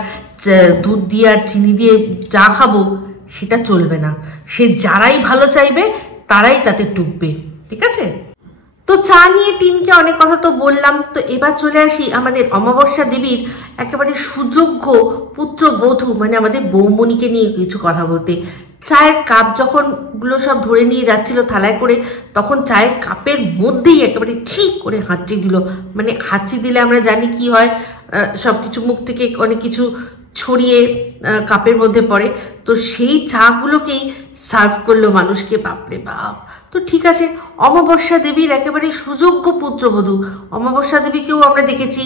দুধ দিয়ে আর চিনি দিয়ে চা খাবো, সেটা চলবে না। সে যারাই ভালো চাইবে তারাই তাতে ডুববে, ঠিক আছে? তো চা নিয়ে টিনকে অনেক কথা তো বললাম, তো এবার চলে আসি আমাদের অমাবস্যা দেবীর একেবারে সুযোগ্য পুত্রবধূ মানে আমাদের বৌমণিকে নিয়ে কিছু কথা বলতে। চায়ের কাপ যখন গুলো সব ধরে নিয়ে যাচ্ছিল থালায় করে, তখন চায়ের কাপের মধ্যেই একেবারে ঠিক করে হাঁচি দিল। মানে হাঁচি দিলে আমরা জানি কি হয়, সব কিছু মুখ থেকে অনেক কিছু ছড়িয়ে কাপের মধ্যে পড়ে। তো সেই চাগুলোকেই সার্ভ করলো মানুষকে, বাপরে বাপ। তো ঠিক আছে, অমাবস্যা দেবীর একেবারে সুযোগ্য পুত্রবধূ অমাবস্যা দেবীকেও আমরা দেখেছি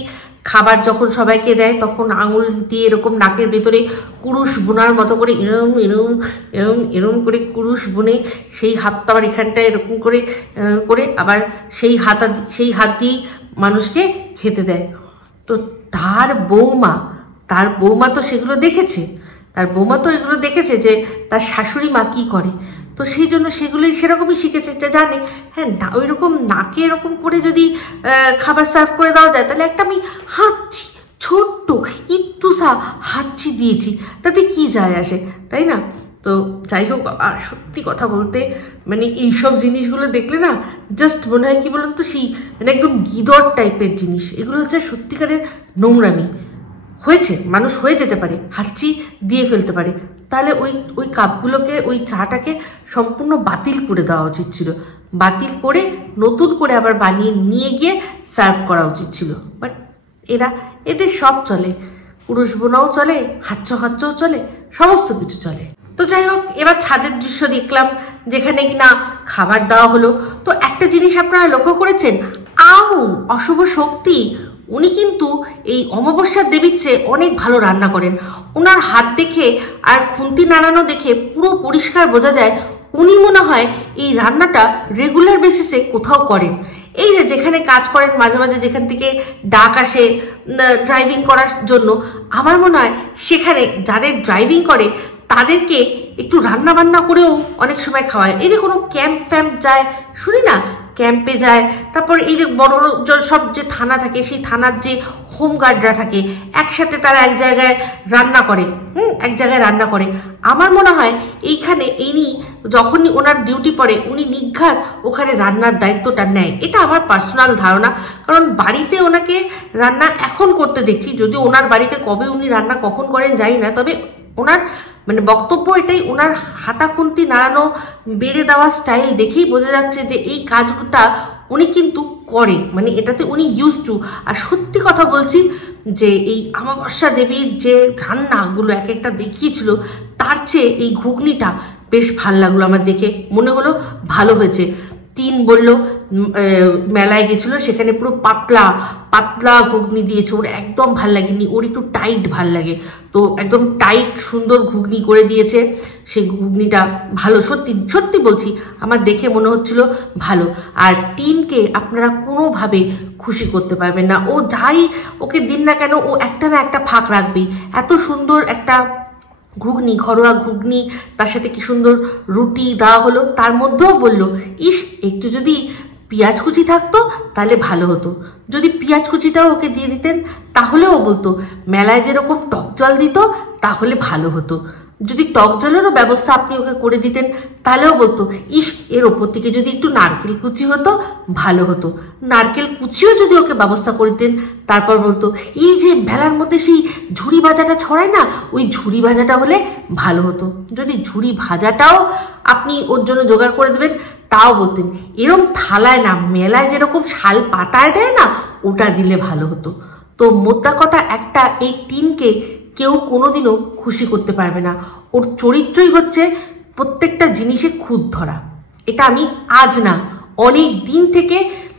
খাবার যখন সবাইকে দেয় তখন আঙুল দিয়ে এরকম নাকের ভেতরে কুরুশ বোনার মতো করে এরম এরম এরম এরম করে কুরুশ বুনে সেই হাতটা আবার এখানটায় এরকম করে করে আবার সেই হাত দিয়েই মানুষকে খেতে দেয়। তো তার বৌমা তো সেগুলো দেখেছে, তার বৌমা তো এগুলো দেখেছে যে তার শাশুড়ি মা কী করে, তো সেই জন্য সেগুলোই সেরকমই শিখেছে, যে জানে হ্যাঁ না ওই রকম নাকে এরকম করে যদি খাবার সার্ভ করে দেওয়া যায় তাহলে একটা আমি হাঁচি, ছোট্ট একটু হাঁচি দিয়েছি, তাতে কি যায় আসে, তাই না? তো যাই হোক, আর সত্যি কথা বলতে মানে এইসব জিনিসগুলো দেখলে না জাস্ট মনে হয় কি বলুন তো, সেই মানে একদম গিদড় টাইপের জিনিস। এগুলো হচ্ছে সত্যিকারের নোংরামি। হয়েছে, মানুষ হয়ে যেতে পারে, হাঁচি দিয়ে ফেলতে পারে, তাহলে ওই কাপগুলোকে, ওই চাটাকে সম্পূর্ণ বাতিল করে দেওয়া উচিত ছিল। বাতিল করে নতুন করে আবার বানিয়ে নিয়ে গিয়ে সার্ভ করা উচিত ছিল। বাট এদের সব চলে, পুরুষ বোনাও চলে, হাচ্চও চলে, সমস্ত কিছু চলে। তো যাই হোক, এবার ছাদের দৃশ্য দেখলাম যেখানে কিনা খাবার দেওয়া হলো। তো একটা জিনিস আপনারা লক্ষ্য করেছেন, অশুভ শক্তি উনি কিন্তু এই অমাবস্যার দেবীর চেয়ে অনেক ভালো রান্না করেন। ওনার হাত দেখে আর খুন্তি নাড়ানো দেখে পুরো পরিষ্কার বোঝা যায় উনি মনে হয় এই রান্নাটা রেগুলার বেসিসে কোথাও করেন। এই যে যেখানে কাজ করেন মাঝে মাঝে যেখান থেকে ডাক আসে ড্রাইভিং করার জন্য, আমার মনে হয় সেখানে যাদের ড্রাইভিং করে তাদেরকে একটু রান্না বান্না করেও অনেক সময় খাওয়ায়। এই যে কোনো ক্যাম্প যায় শুনি না, ক্যাম্পে যায়, তারপর এই যে বড় সব যে থানা থাকে সেই থানার যে হোমগার্ডরা থাকে একসাথে তারা এক জায়গায় রান্না করে। আমার মনে হয় এইখানে ইনি যখনই ওনার ডিউটি পড়ে উনি নির্ঘাত ওখানে রান্নার দায়িত্বটা নেয়। এটা আমার পার্সোনাল ধারণা, কারণ বাড়িতে ওনাকে রান্না এখন করতে দেখছি, যদি ওনার বাড়িতে কবে উনি রান্না কখন করেন জানি না, তবে ওনার মানে বক্তব্য এটাই, ওনার হাতাখুন্তি নাড়ানো বেড়ে দেওয়া স্টাইল দেখেই বোঝা যাচ্ছে যে এই কাজটা উনি কিন্তু করে, মানে এটাতে উনি ইউজ টু। আর সত্যি কথা বলছি যে এই অমাবস্যা দেবীর যে রান্নাগুলো এক একটা দেখিয়েছিল তার চেয়ে এই ঘুগনিটা বেশ ভাল লাগলো আমার, দেখে মনে হলো ভালো হয়েছে। তিন বলল মেলায় গেছিলো, সেখানে পুরো পাতলা ঘুগনি দিয়েছে, ওর একদম ভাল লাগেনি, ওর একটু টাইট ভাল লাগে, তো একদম টাইট সুন্দর ঘুগনি করে দিয়েছে। সেই ঘুগনিটা ভালো, সত্যি বলছি আমার দেখে মনে হচ্ছিল ভালো। আর টিনকে আপনারা কোনোভাবে খুশি করতে পারবেন না, ও যাই ওকে দিন না কেন ও একটা না একটা ফাঁক রাখবেই। এত সুন্দর একটা ঘুগনি, ঘরোয়া ঘুগনি, তার সাথে কি সুন্দর রুটি দেওয়া হলো, তার মধ্যেও বলল ইস একটু যদি পেঁয়াজ কুচি থাকতো তাহলে ভালো হতো। যদি পেঁয়াজ কুচিটাও ওকে দিয়ে দিতেন তাহলেও বলতো মেলায় যেরকম টক জল দিত তাহলে ভালো হতো। যদি টক জলেরও ব্যবস্থা আপনি ওকে করে দিতেন তাহলেও বলতো ইস এর ওপর থেকে যদি একটু নারকেল কুচি হতো ভালো হতো। নারকেল কুচিও যদি ওকে ব্যবস্থা করে দিতেন তারপর বলতো এই যে মেলার মধ্যে সেই ঝুড়ি ভাজাটা ছড়ায় না, ওই ঝুড়ি ভাজাটা হলে ভালো হতো। যদি ঝুড়ি ভাজাটাও আপনি ওর জন্য জোগাড় করে দেবেন তাও বলতেন এরম থালায় না, মেলায় যেরকম শাল পাতায় দেয় না ওটা দিলে ভালো হতো। তো মোদ্দা কথা একটা, এই টিনকে কেউ কোনোদিনও খুশি করতে পারবে না। ওর চরিত্রই হচ্ছে প্রত্যেকটা জিনিসে খুঁত ধরা। এটা আমি আজ না অনেক দিন থেকে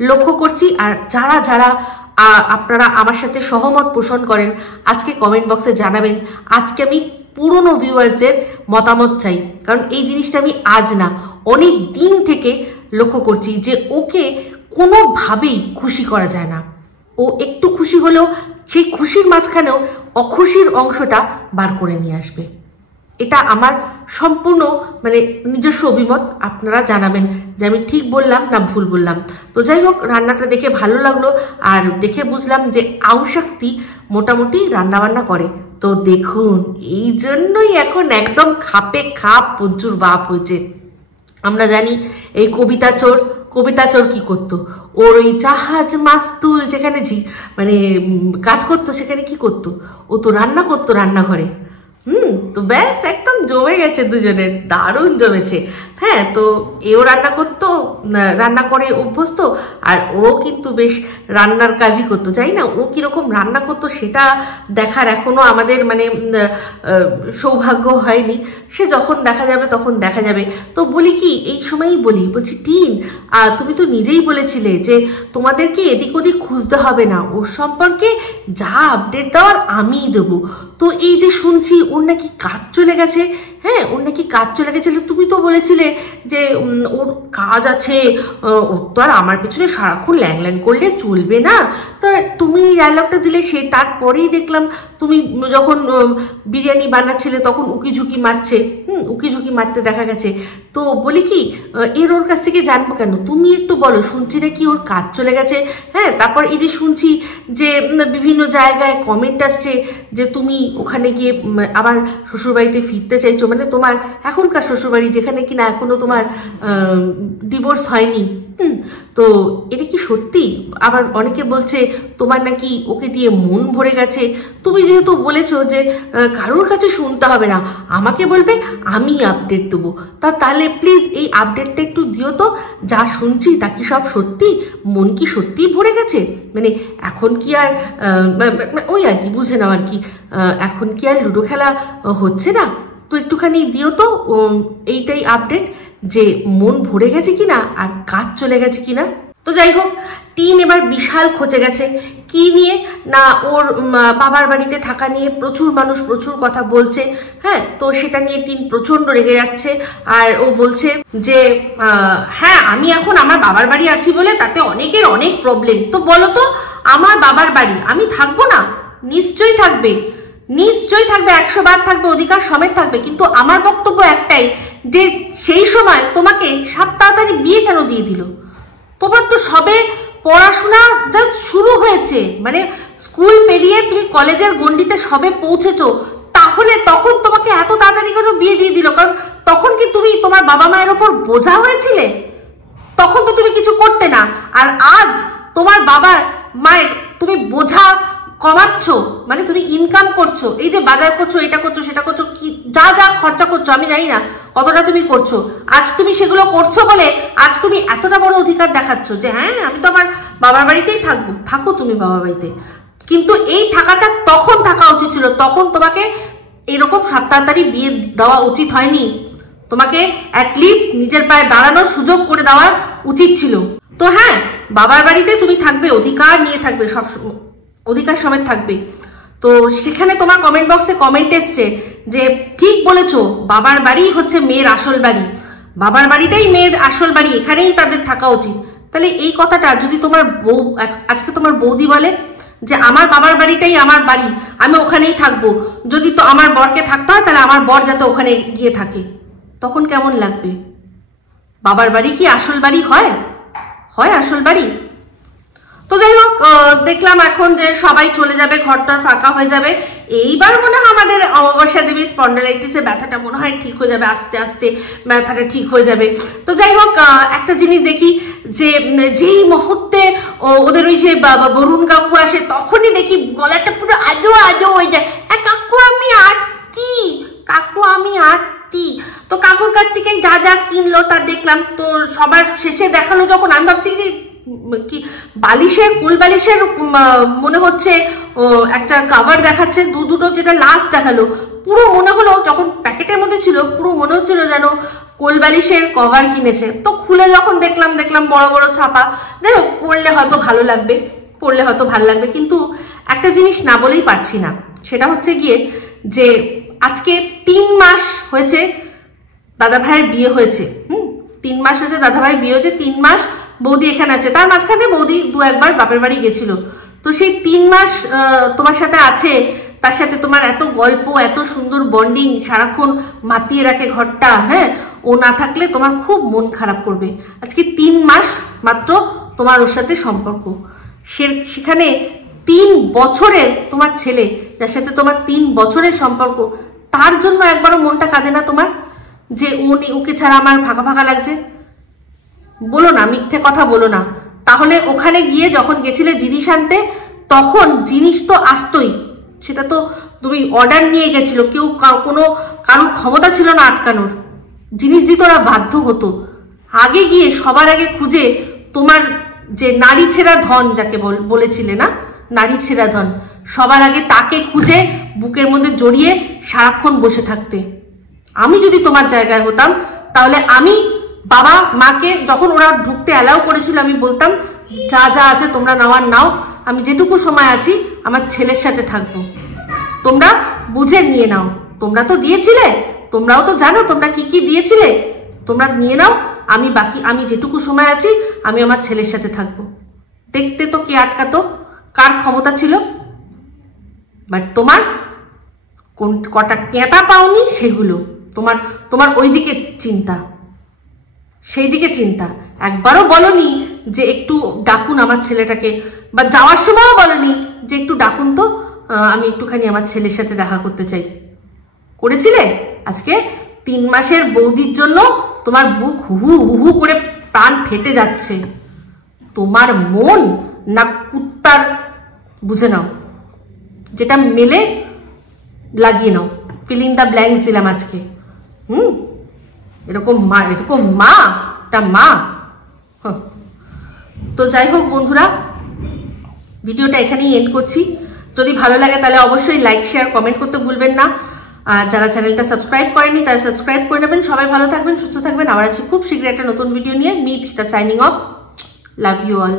লক্ষ্য করছি। আর যারা যারা আপনারা আমার সাথে সহমত পোষণ করেন আজকে কমেন্ট বক্সে জানাবেন। আজকে আমি পুরনো ভিউয়ার্সদের মতামত চাই, কারণ এই জিনিসটা আমি আজ না অনেক দিন থেকে লক্ষ্য করছি যে ওকে কোনোভাবেই খুশি করা যায় না। ও একটু খুশি হলেও সেই খুশির মাঝখানেও অখুশির অংশটা বার করে নিয়ে আসবে। এটা আমার সম্পূর্ণ মানে নিজস্ব অভিমত, আপনারা জানাবেন যে আমি ঠিক বললাম না ভুল বললাম। তো যাই হোক, রান্নাটা দেখে ভালো লাগলো আর দেখে বুঝলাম যে আউশাক্তি মোটামুটি রান্নাবান্না করে। তো দেখুন, এই জন্যই এখন একদম খাপে খাপ পঞ্চুর বাপ হয়েছে। আমরা জানি এই কবিতা চোর কি করতো, ওর ওই জাহাজ মাস্তুল যেখানে মানে কাজ করতো সেখানে কি করতো, ও তো রান্না করতো রান্নাঘরে। তো ব্যাস একদম জমে গেছে দুজনের, দারুণ জমেছে। হ্যাঁ, তো এও রান্না করে অভ্যস্ত, আর ও কিন্তু বেশ রান্নার কাজই করতো। জানি না ও কিরকম রান্না করতো সেটা দেখার এখনো আমাদের মানে সৌভাগ্য হয়নি। সে যখন দেখা যাবে তখন দেখা যাবে। তো বলি কি, এই সময়ই বলছি টিন, তুমি তো নিজেই বলেছিলে যে তোমাদেরকে এদিক ওদিক খুঁজতে হবে না, ওর সম্পর্কে যা আপডেট দেওয়ার আমিই দেবো। তো এই যে শুনছি ওর নাকি কাজ চলে গেছে, হ্যাঁ ওর নাকি কাজ চলে গেছিল। তুমি তো বলেছিলে যে ওর কাজ আছে, ওর তো আর আমার পেছনে সারাক্ষণ ল্যাং ল্যাং করলে চলবে না। তো তুমি ডায়লগটা দিলে, সে তারপরেই দেখলাম তুমি যখন বিরিয়ানি বানাচ্ছিলে তখন উকি ঝুঁকি মারছে, উকি ঝুঁকি মারতে দেখা গেছে। তো বলি কি, ওর কাছ থেকে জানবো কেন, তুমি একটু বলো। শুনছি নাকি ওর কাজ চলে গেছে। হ্যাঁ, তারপর এই যে শুনছি যে বিভিন্ন জায়গায় কমেন্ট আসছে যে তুমি ওখানে গিয়ে আবার শ্বশুরবাড়িতে ফিরতে চাইছো, মানে তোমার এখনকার শ্বশুরবাড়ি যেখানে কিনা এখনো তোমার ডিভোর্স হয়নি। তো এটা কি সত্যি? আবার অনেকে বলছে তোমার নাকি ওকে দিয়ে মন ভরে গেছে। তুমি যেহেতু বলেছো যে কারোর কাছে শুনতে হবে না, আমাকে বলবে, আমি আপডেট দেবো। তাহলে প্লিজ এই আপডেটটা একটু দিও তো, যা শুনছি তা কি সব সত্যি? মন কি সত্যিই ভরে গেছে? মানে এখন কি আর ওই আর কি বুঝে নাও আর কি, এখন কি আর লুডো খেলা হচ্ছে না? তো একটুখানি দিও তো এইটাই আপডেট, যে মন ভরে গেছে কিনা আর কাজ চলে গেছে কিনা। তো যাই হোক, টিন এবার বিশাল খচে গেছে। কি নিয়ে না, ওর বাবার বাড়িতে থাকা নিয়ে প্রচুর মানুষ প্রচুর কথা বলছে। হ্যাঁ, তো সেটা নিয়ে টিন প্রচন্ড রেগে যাচ্ছে। আর ও বলছে যে হ্যাঁ আমি এখন আমার বাবার বাড়ি আছি বলে তাতে অনেকের অনেক প্রবলেম। তো বলো তো, আমার বাবার বাড়ি আমি থাকবো না? নিশ্চয়ই থাকবে, 100 বার থাকবে, অধিকার সমেত থাকবে। কিন্তু আমার বক্তব্য একটাই, যে সেই সময় তোমাকে সাত তাড়াতাড়ি বিয়ে কেন দিয়ে দিল? তোমার তো সবে পড়াশোনা জাস্ট শুরু হয়েছে, মানে স্কুল পেরিয়ে তুমি কলেজের গণ্ডিতে সবে পৌঁছেছো, তাহলে তখন তোমাকে এত তাড়াতাড়ি কেন বিয়ে দিয়ে দিল? কারণ তখন কি তুমি তোমার বাবা মায়ের ওপর বোঝা হয়েছিলে? তখন তো তুমি কিছু করতে না। আর আজ তোমার বাবা মায়ের তুমি বোঝা কমাচ্ছ, মানে তুমি ইনকাম করছো, এই যে বাজার করছো, এটা করছো, সেটা করছো, কি যা যা খরচা করছো আমি জানি না কতটা তুমি করছো। আজ তুমি সেগুলো করছো বলে আজ তুমি এতটা বড় অধিকার দেখাচ্ছ যে হ্যাঁ আমি তো আমার বাবার বাড়িতেই থাকবো। থাকো তুমি বাবার বাড়িতে, কিন্তু এই থাকাটা তখন থাকা উচিত ছিল। তখন তোমাকে এরকম সাত তাড়াতাড়ি বিয়ে দেওয়া উচিত হয়নি। তোমাকে অ্যাটলিস্ট নিজের পায়ে দাঁড়ানোর সুযোগ করে দেওয়া উচিত ছিল। তো হ্যাঁ, বাবার বাড়িতে তুমি থাকবে, অধিকার নিয়ে থাকবে, সব অধিকার সমেত থাকবে। তো সেখানে তোমার কমেন্ট বক্সে কমেন্ট এসছে যে ঠিক বলেছো, বাবার বাড়ি হচ্ছে মেয়ের আসল বাড়ি, বাবার বাড়িতেই মেয়ের আসল বাড়ি, এখানেই তাদের থাকা উচিত। তাহলে এই কথাটা যদি তোমার বউ, আজকে তোমার বৌদি বলে যে আমার বাবার বাড়িটাই আমার বাড়ি, আমি ওখানেই থাকবো, যদি তো আমার বরকে থাকতে হয় তাহলে আমার বর যাতে ওখানে গিয়ে থাকে, তখন কেমন লাগবে? বাবার বাড়ি কি আসল বাড়ি হয়? হয় আসল বাড়ি? তো যাই হোক, দেখলাম এখন যে সবাই চলে যাবে, ঘরটার ফাঁকা হয়ে যাবে। এইবার মনে হয় আমাদের অমাবস্যা দেবীর স্পন্ডালাইটিসের ব্যথাটা মনে হয় ঠিক হয়ে যাবে, আস্তে আস্তে ব্যথাটা ঠিক হয়ে যাবে। তো যাই হোক, একটা জিনিস দেখি যে যেই মুহূর্তে ওদের ওই যে বরুণ কাকু আসে, তখনই দেখি গলাটা পুরো আজো আজো হয়ে যায়, কাকু আমি আটটি, কাকু আমি আটটি। তো কাকুর কাছ থেকে যা যা কিনলো তা দেখলাম। তো সবার শেষে দেখালো যখন, আমি ভাবছি কি বালিশের, কুল বালিশের মনে হচ্ছে একটা কভার দেখাচ্ছে, দুটো যেটা লাস্ট দেখালো, পুরো মনে হলো যখন প্যাকেটের মধ্যে ছিল পুরো মনে হচ্ছিল যেন কোল বালিশের কভার কিনেছে। তো খুলে যখন দেখলাম বড় বড় ছাপা। যাই হোক, পড়লে হয়তো ভালো লাগবে, কিন্তু একটা জিনিস না বলেই পারছি না, সেটা হচ্ছে গিয়ে যে আজকে 3 মাস হয়েছে দাদা ভাইয়ের বিয়ে হয়েছে। 3 মাস হয়েছে দাদা ভাইয়ের বিয়ে হয়েছে, 3 মাস বৌদি এখানে আছে, তার মাঝখানে বৌদি 2-1 বার বাপের বাড়ি গেছিল। তো সেই 3 মাস তোমার সাথে আছে, তার সাথে তোমার এত গল্প, এত সুন্দর বন্ডিং, সারাক্ষণ মাতিয়ে রাখে ঘরটা। হ্যাঁ, ও না থাকলে তোমার খুব মন খারাপ করবে। আজকে 3 মাস মাত্র তোমার ওর সাথে সম্পর্ক, সেখানে 3 বছরের তোমার ছেলে, যার সাথে তোমার 3 বছরের সম্পর্ক, তার জন্য একবারও মনটা কাঁদে না তোমার যে ওকে ছাড়া আমার ফাঁকা ফাঁকা লাগছে? বলো না, মিথ্যে কথা বলো না। তাহলে ওখানে গিয়ে যখন গেছিলে জিনিস আনতে, তখন জিনিস তো আসতোই, সেটা তো তুমি অর্ডার নিয়ে গেছিল, কেউ কারোর ক্ষমতা ছিল না আটকানোর, জিনিস দিতে ওরা বাধ্য হতো। আগে গিয়ে সবার আগে খুঁজে তোমার যে নারী ছেঁড়া ধন যাকে বলেছিলে না, নারী ছেঁড়া ধন, সবার আগে তাকে খুঁজে বুকের মধ্যে জড়িয়ে সারাক্ষণ বসে থাকতে। আমি যদি তোমার জায়গায় হতাম, তাহলে আমি বাবা মাকে যখন ওরা ঢুকতে অ্যালাউ করেছিল, আমি বলতাম যা যা আছে তোমরা নেওয়ার নাও, আমি যেটুকু সময় আছি আমার ছেলের সাথে থাকবো, তোমরা বুঝে নিয়ে নাও। তোমরা তো দিয়েছিলে, তোমরাও তো জানো তোমরা কি কি দিয়েছিলে, তোমরা নিয়ে নাও, আমি যেটুকু সময় আছি আমি আমার ছেলের সাথে থাকবো। দেখতে তো কে আটকাতো, কার ক্ষমতা ছিল? বাট তোমার কটা কেঁটা পাওনি, সেগুলো তোমার ওইদিকে চিন্তা, সেই দিকে চিন্তা। একবারও বলনি যে একটু ডাকুন আমার ছেলেটাকে, বা যাওয়ার সময়ও বলনি যে একটু ডাকুন তো, আমি একটুখানি আমার ছেলের সাথে দেখা করতে চাই। করেছিলে? আজকে 3 মাসের বৌদির জন্য তোমার বুক হুহু হুহু করে প্রাণ ফেটে যাচ্ছে। তোমার মন না কুত্তার, বুঝে নাও, যেটা মেলে লাগিয়ে নাও। ফিল ইন দ্য ব্ল্যাঙ্কস দিলাম আজকে। এরকম মা তো যাই হোক বন্ধুরা, ভিডিওটা এখানেই এন্ড করছি। যদি ভালো লাগে তাহলে অবশ্যই লাইক, শেয়ার, কমেন্ট করতে ভুলবেন না। আর যারা চ্যানেলটা সাবস্ক্রাইব করেনি তারা সাবস্ক্রাইব করে নেবেন। সবাই ভালো থাকবেন, সুস্থ থাকবেন। আবার আছি খুব শীঘ্রই একটা নতুন ভিডিও নিয়ে। Me Pista signing off. Love you all.